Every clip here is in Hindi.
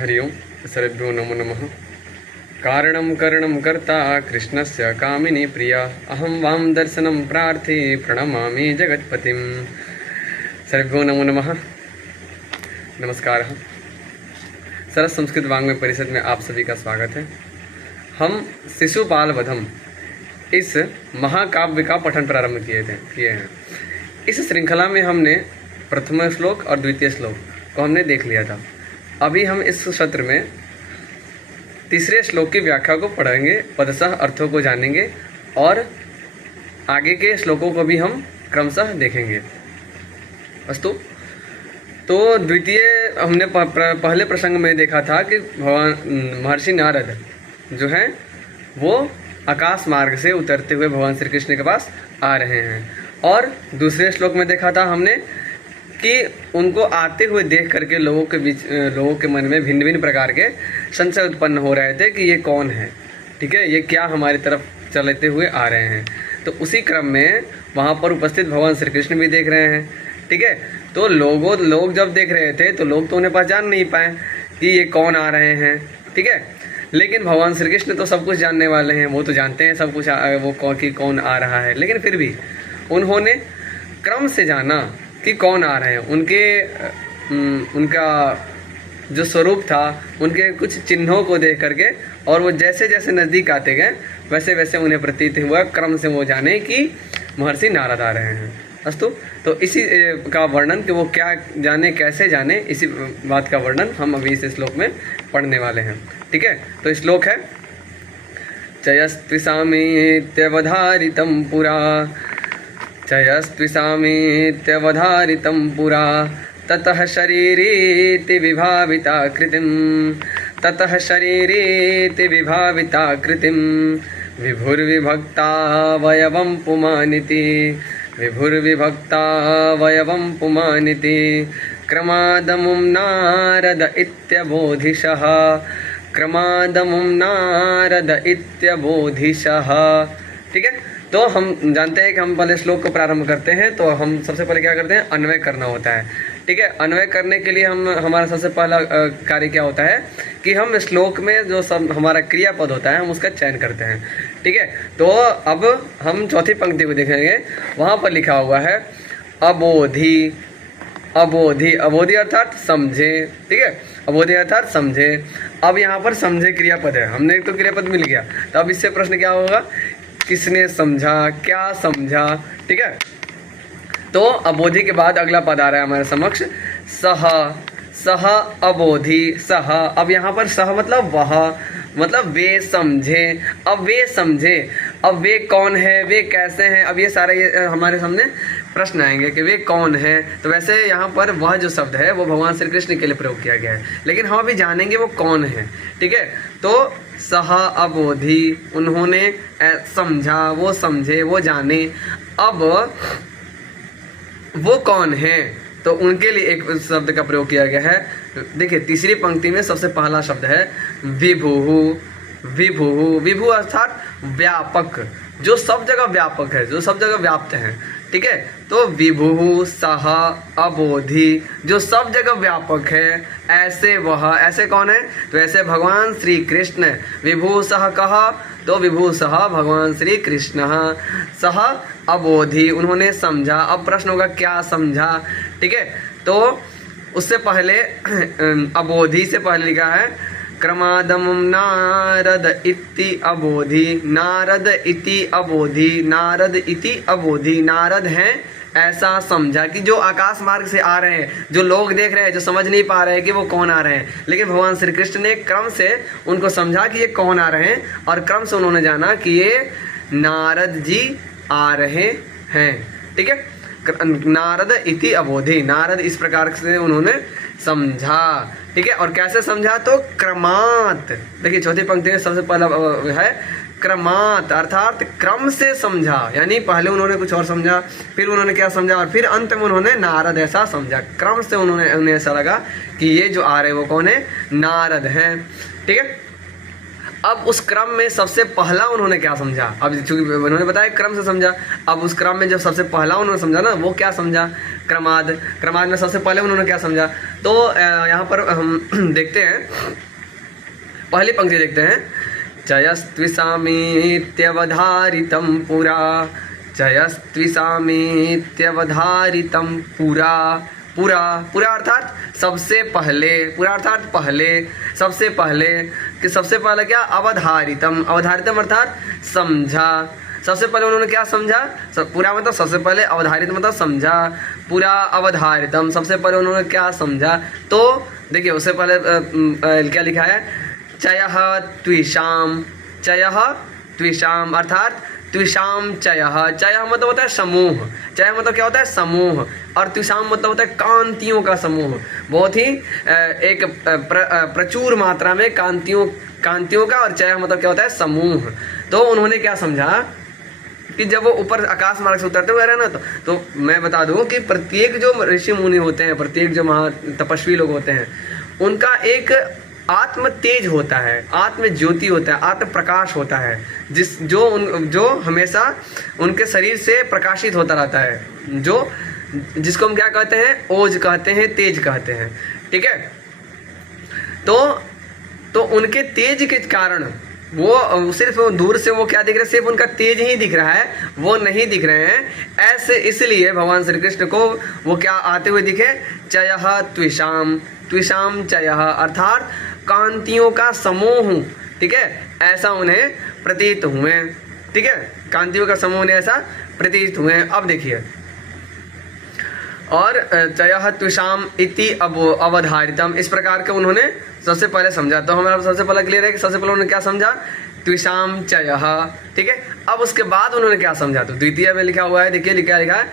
हरि ओं सर्वेभ्यो नमो नमः। कारणं करणं कर्ता कृष्णस्य कामिनी प्रिया अहं वां दर्शनं प्रार्थी प्रणमामि जगत्पतिं। सर्वेभ्यो नमो नमः। नमस्कार। सरस संस्कृत वाङ्मय परिषद में आप सभी का स्वागत है। हम शिशुपाल वधम इस महाकाव्य का पठन प्रारंभ किए हैं। इस श्रृंखला में हमने प्रथम श्लोक और द्वितीय श्लोक को हमने देख लिया था। अभी हम इस सत्र में तीसरे श्लोक की व्याख्या को पढ़ेंगे, पदशः अर्थों को जानेंगे और आगे के श्लोकों को भी हम क्रमशः देखेंगे। अस्तु। तो द्वितीय हमने पहले प्रसंग में देखा था कि भगवान महर्षि नारद जो हैं वो आकाश मार्ग से उतरते हुए भगवान श्री कृष्ण के पास आ रहे हैं, और दूसरे श्लोक में देखा था हमने कि उनको आते हुए देख करके लोगों के मन में भिन्न भिन्न प्रकार के संशय उत्पन्न हो रहे थे कि ये कौन है, ठीक है, ये क्या हमारी तरफ चलते हुए आ रहे हैं। तो उसी क्रम में वहाँ पर उपस्थित भगवान श्री कृष्ण भी देख रहे हैं, ठीक है। तो लोग जब देख रहे थे तो लोग तो उन्हें पहचान नहीं पाए कि ये कौन आ रहे हैं, ठीक है। लेकिन भगवान श्री कृष्ण तो सब कुछ जानने वाले हैं, वो तो जानते हैं सब कुछ वो कि कौन आ रहा है। लेकिन फिर भी उन्होंने क्रम से जाना कि कौन आ रहे हैं। उनका जो स्वरूप था, उनके कुछ चिन्हों को देख करके, और वो जैसे जैसे नज़दीक आते गए वैसे वैसे उन्हें प्रतीत हुआ क्रम से वो जाने कि महर्षि नारद आ रहे हैं। अस्तु। तो इसी का वर्णन कि वो क्या जाने, कैसे जाने, इसी बात का वर्णन हम अभी इस श्लोक में पढ़ने वाले हैं, ठीक है। तो श्लोक है चयस्त्विषामीत्यवधारितं पुरा चयस्त्विषामीत्यवधारितं पुरा ततः शरीरेति विभाविता कृतिं विभुर्विभक्तावयवं पुमानिति क्रमादमुं नारद इत्यबोधिशः। ठीक है। तो हम जानते हैं कि हम पहले श्लोक को प्रारंभ करते हैं तो हम सबसे पहले क्या करते हैं, अन्वय करना होता है, ठीक है। अन्वय करने के लिए हमारा सबसे पहला कार्य क्या होता है कि हम श्लोक में जो सब हमारा क्रियापद होता है हम उसका चयन करते हैं, ठीक है। तो अब हम चौथी पंक्ति को देखेंगे, वहाँ पर लिखा हुआ है अबोधि अर्थात समझे, ठीक है। अबोधि अर्थात समझे। अब यहाँ पर समझे क्रियापद है, हमने एक तो क्रियापद मिल गया, तो अब इससे प्रश्न क्या होगा, किसने समझा, क्या समझा, ठीक है। तो अबोधि के बाद अगला पद आ रहा है हमारे समक्ष सह अबोधि सह। अब यहाँ पर सह मतलब वह, मतलब वे समझे। अब वे कौन है, वे कैसे हैं, अब ये सारे हमारे सामने प्रश्न आएंगे कि वे कौन है। तो वैसे यहाँ पर वह जो शब्द है वो भगवान श्री कृष्ण के लिए प्रयोग किया गया है, लेकिन हम अभी जानेंगे वो कौन है, ठीक है। तो सह अबोधि, उन्होंने समझा, वो समझे, वो जाने। अब वो कौन है, तो उनके लिए एक शब्द का प्रयोग किया गया है। देखिए तीसरी पंक्ति में सबसे पहला शब्द है विभु अर्थात व्यापक, जो सब जगह व्यापक है, जो सब जगह व्याप्त है, ठीक है। तो विभु सह अबोधि, जो सब जगह व्यापक है, ऐसे वह, ऐसे कौन है, तो ऐसे भगवान श्री कृष्ण। विभु सह कहा, तो विभु सह भगवान श्री कृष्ण। सह अबोधि, उन्होंने समझा। अब प्रश्न होगा क्या समझा, ठीक है। तो उससे पहले अबोधि से पहले लिखा है क्रमादमुं नारद इति अबोधि, नारद इति अबोधि, नारद हैं ऐसा समझा, कि जो आकाश मार्ग से आ रहे हैं, जो लोग देख रहे हैं, जो समझ नहीं पा रहे हैं कि वो कौन आ रहे हैं, लेकिन भगवान श्री कृष्ण ने क्रम से उनको समझा कि ये कौन आ रहे हैं, और क्रम से उन्होंने जाना कि ये नारद जी आ रहे हैं, ठीक है। नारद इति अबोधि, नारद इस प्रकार से उन्होंने समझा, ठीक है। और कैसे समझा, तो क्रमात। देखिए चौथी पंक्ति में सबसे पहला है क्रमात अर्थात क्रम से समझा, यानी पहले उन्होंने कुछ और समझा, फिर उन्होंने क्या समझा, और फिर अंत में उन्होंने नारद ऐसा समझा। क्रम से उन्हें ऐसा लगा कि ये जो आ रहे हैं वो कौन है, नारद हैं, ठीक है। अब उस क्रम में सबसे पहला उन्होंने क्या समझा, अब चूंकि उन्होंने बताया क्रम से समझा, अब उस क्रम में जब सबसे पहला उन्होंने समझा ना, वो क्या समझा, क्रमाद, क्रमाद में सबसे पहले उन्होंने क्या समझा, तो यहाँ पर हम देखते हैं, पहली पंक्ति देखते हैं, चयस्त्विषामीत्यवधारितं पुरा, चयस्त्विषामीत्यवधारितं पुरा, पूरा, पूरा अर्थात सबसे पहले, पूरा अर्थात पहले, सबसे पहले, कि सबसे पहले क्या, अवधारितम, अवधारितम अर्थात समझा, सबसे पहले उन्होंने क्या समझा, पूरा मतलब सबसे पहले, अवधारित मतलब समझा, पूरा अवधारितम सबसे पहले उन्होंने क्या समझा। तो देखिए उससे पहले क्या लिखा है, चयः त्विषाम, चयः त्विषाम अर्थात त्विषाम चयः, चयः मतलब होता है समूह, चयः मतलब क्या होता है, समूह, और त्विषाम मतलब होता है कांतियों का समूह, बहुत ही एक प्रचुर मात्रा में कांतियों का, और चयः मतलब क्या होता है, समूह। तो उन्होंने क्या समझा कि जब वो ऊपर आकाश मार्ग से उतरते हुए रहे ना, तो मैं बता दूं कि प्रत्येक जो ऋषि मुनि होते हैं, प्रत्येक जो महा तपस्वी लोग होते हैं, उनका एक आत्म तेज होता है, आत्म ज्योति होता है, आत्म प्रकाश होता है, जो हमेशा उनके शरीर से प्रकाशित होता रहता है, जिसको हम क्या कहते हैं, ओज कहते हैं, तेज कहते हैं, ठीक है। तो उनके तेज के कारण वो सिर्फ दूर से वो क्या दिख रहा है, सिर्फ उनका तेज ही दिख रहा है, वो नहीं दिख रहे हैं ऐसे, इसलिए भगवान श्री कृष्ण को वो क्या आते हुए दिखे, चयः त्विषाम, त्विषाम चयः अर्थात कांतियों का समूह, ठीक है, ऐसा उन्हें प्रतीत हुए, ठीक है, कांतियों का समूह उन्हें ऐसा प्रतीत हुए। अब देखिए, और चयः त्विषाम इति अवधारितम, इस प्रकार के उन्होंने सबसे पहले समझा। तो हमारा सबसे पहले क्लियर है कि सबसे पहले उन्होंने क्या समझा, त्विषाम चयः, ठीक है। अब उसके बाद उन्होंने क्या समझा, तो द्वितीय में लिखा हुआ है, देखिए लिखा है,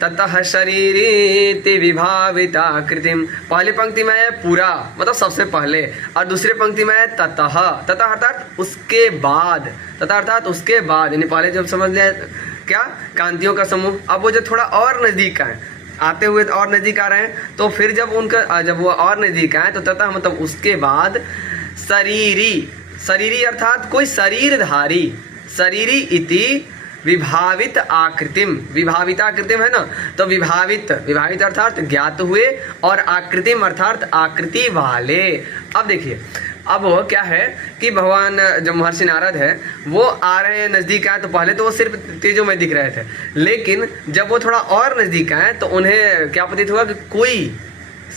ततः शरीरेति विभाविता कृतिम, पहली पंक्ति में है पूरा मतलब सबसे पहले, और दूसरी पंक्ति में है ततः, ततः अर्थात उसके बाद, ततः अर्थात उसके बाद, यानी पहले जब समझ लिया क्या, कांतियों का समूह, अब वो जो थोड़ा और नजदीक आए, आते हुए और नजदीक आ रहे हैं, तो फिर जब वो और नजदीक आए, तो तथा मतलब उसके बाद शरीरी, शरीरी अर्थात कोई शरीरधारी, शरीरी इति विभावित आकृतिम, विभावित आकृतिम है ना, तो विभावित, विभावित अर्थात ज्ञात हुए, और आकृतिम अर्थात आकृति वाले। अब देखिए, अब वो क्या है कि भगवान जो महर्षि नारद है वो आ रहे हैं, नज़दीक आए, तो पहले तो वो सिर्फ तेजों में दिख रहे थे, लेकिन जब वो थोड़ा और नज़दीक आए तो उन्हें क्या प्रतीत हुआ कि कोई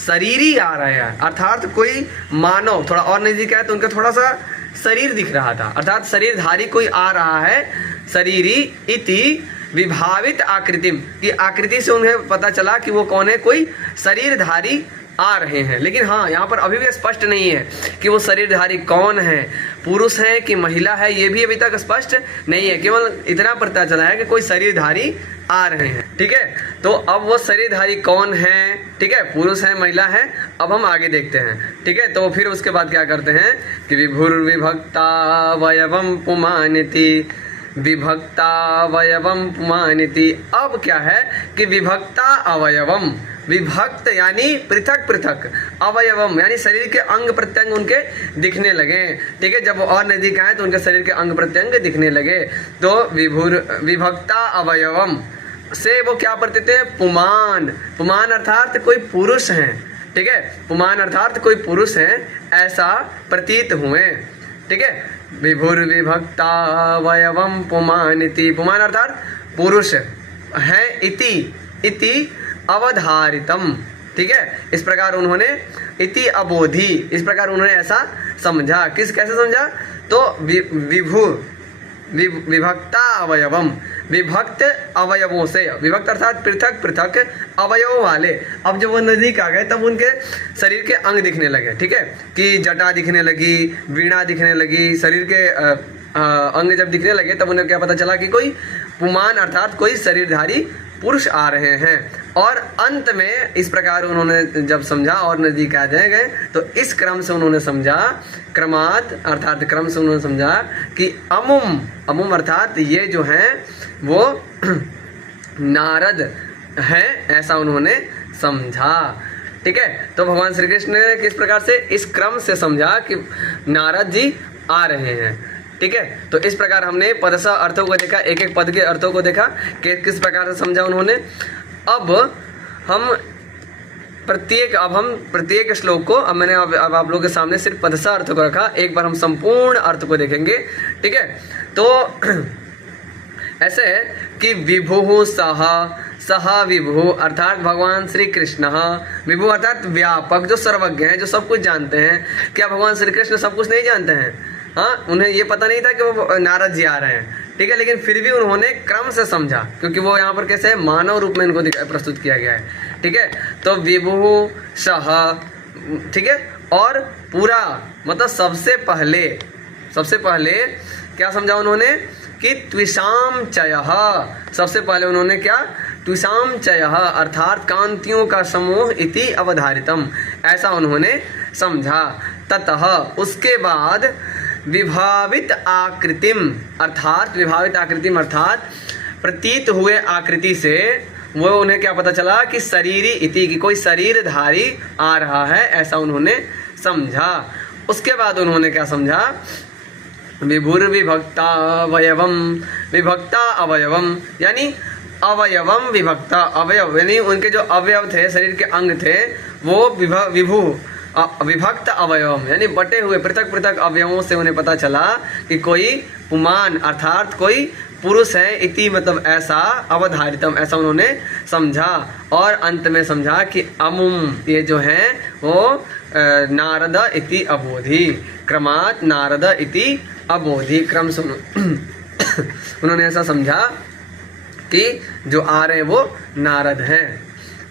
शरीरी आ रहा है, अर्थात कोई मानव थोड़ा और नज़दीक आए तो उनका थोड़ा सा शरीर दिख रहा था, अर्थात शरीरधारी कोई आ रहा है, शरीरी इति विभावित आकृतिम, की आकृति से उन्हें पता चला कि वो कौन है, कोई शरीरधारी आ रहे हैं। लेकिन हाँ, यहाँ पर अभी भी स्पष्ट नहीं है कि वो शरीरधारी कौन है, पुरुष है कि महिला है, ये भी अभी तक स्पष्ट नहीं है, केवल इतना पता चला है कि कोई शरीरधारी आ रहे हैं, ठीक है। तो अब वो शरीरधारी कौन है, ठीक है, पुरुष है महिला है, अब हम आगे देखते हैं, ठीक है। तो फिर उसके बाद क्या करते हैं कि विभुर्विभक्ता वयवम पुमानिति, विभक्ता वयवम पुमानिति, अब क्या है कि विभक्ता अवयवम, विभक्त यानी पृथक पृथक, अवयवम यानी शरीर के अंग प्रत्यंग उनके दिखने लगे, ठीक है। जब और नजदीक आए तो उनके शरीर के अंग प्रत्यंग दिखने लगे, तो विभक्ता अवयवम से वो क्या प्रतीत है, पुमान, पुमान अर्थात कोई पुरुष हैं, ठीक है, पुमान अर्थात कोई पुरुष हैं, ऐसा प्रतीत हुए, ठीक है। विभुर्विभक्ता वयवम पुमानिति, पुमान अर्थात पुरुष है, इति अवधारितम, ठीक है। इस प्रकार उन्होंने इति अबोधि, इस प्रकार उन्होंने ऐसा समझा, कैसे समझा, तो विभक्ता अवयवम, विभक्त अवयवों से, विभक्त अर्थात पृथक पृथक अवयवों वाले। अब जब वो नजदीक आ गए तब उनके शरीर के अंग दिखने लगे, ठीक है, कि जटा दिखने लगी, वीणा दिखने लगी, शरीर के अंग जब दिखने लगे तब उन्हें क्या पता चला कि कोई पुमान अर्थात कोई शरीरधारी पुरुष आ रहे हैं। और अंत में इस प्रकार उन्होंने जब समझा और नजदीक आ जाए गए, तो इस क्रम से उन्होंने समझा, क्रमात् अर्थात क्रम से उन्होंने समझा कि अमुम, अमुम अर्थात ये जो हैं वो नारद हैं, ऐसा उन्होंने समझा, ठीक है। तो भगवान श्री कृष्ण ने किस प्रकार से इस क्रम से समझा कि नारद जी आ रहे हैं, ठीक है। तो इस प्रकार हमने पदशः अर्थों को देखा, एक एक पद के अर्थों को देखा कि किस प्रकार से समझा उन्होंने। अब हम प्रत्येक श्लोक को, अब मैंने अब आप लोगों के सामने सिर्फ पदसा अर्थ को रखा, एक बार हम संपूर्ण अर्थ को देखेंगे। ठीक है, तो ऐसे है कि विभु सहा विभु अर्थात भगवान श्री कृष्ण, विभु अर्थात व्यापक, जो सर्वज्ञ हैं, जो सब कुछ जानते हैं। क्या भगवान श्री कृष्ण सब कुछ नहीं जानते हैं? हाँ, उन्हें ये पता नहीं था कि वो नारद जी आ रहे हैं। ठीक है, लेकिन फिर भी उन्होंने क्रम से समझा, क्योंकि वो यहाँ पर कैसे है, मानव रूप में इनको प्रस्तुत किया गया है। ठीक है, तो विभु सह, ठीक है, और पूरा मतलब सबसे पहले क्या समझा उन्होंने कि त्विषाम चयः, सबसे पहले उन्होंने क्या, त्विषाम चयः अर्थात कांतियों का समूह इति अवधारितम, ऐसा उन्होंने समझा। ततः उसके बाद विभावित आकृतिम अर्थात प्रतीत हुए आकृति से वो उन्हें क्या पता चला कि शरीरी इति, की कोई शरीरधारी आ रहा है, ऐसा उन्होंने समझा। उसके बाद उन्होंने क्या समझा, विभक्ता अवयवम यानी अवयवम विभक्ता, अवयव यानी उनके जो अवयव थे, शरीर के अंग थे, वो विभक्त अवयवम यानी बटे हुए पृथक पृथक अवयवों से उन्हें पता चला कि कोई पुमान अर्थात कोई पुरुष है, इति मतलब ऐसा, अवधारितम ऐसा उन्होंने समझा। और अंत में समझा कि अमुम ये जो है वो नारद इति अबोधि, क्रमात् नारद इति अबोधि, क्रम से उन्होंने ऐसा समझा कि जो आ रहे हैं वो नारद हैं।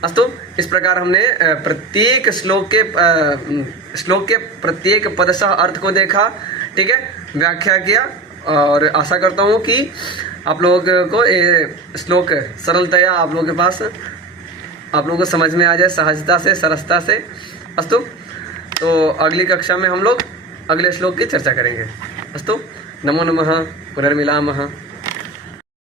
अस्तु, इस प्रकार हमने प्रत्येक श्लोक के प्रत्येक पदशः अर्थ को देखा। ठीक है, व्याख्या किया, और आशा करता हूँ कि आप लोगों को ये श्लोक सरलतया आप लोगों के पास, आप लोगों को समझ में आ जाए, सहजता से, सरसता से। अस्तु, तो अगली कक्षा में हम लोग अगले श्लोक की चर्चा करेंगे। अस्तु, नमो नमः, पुनर्मिलामः।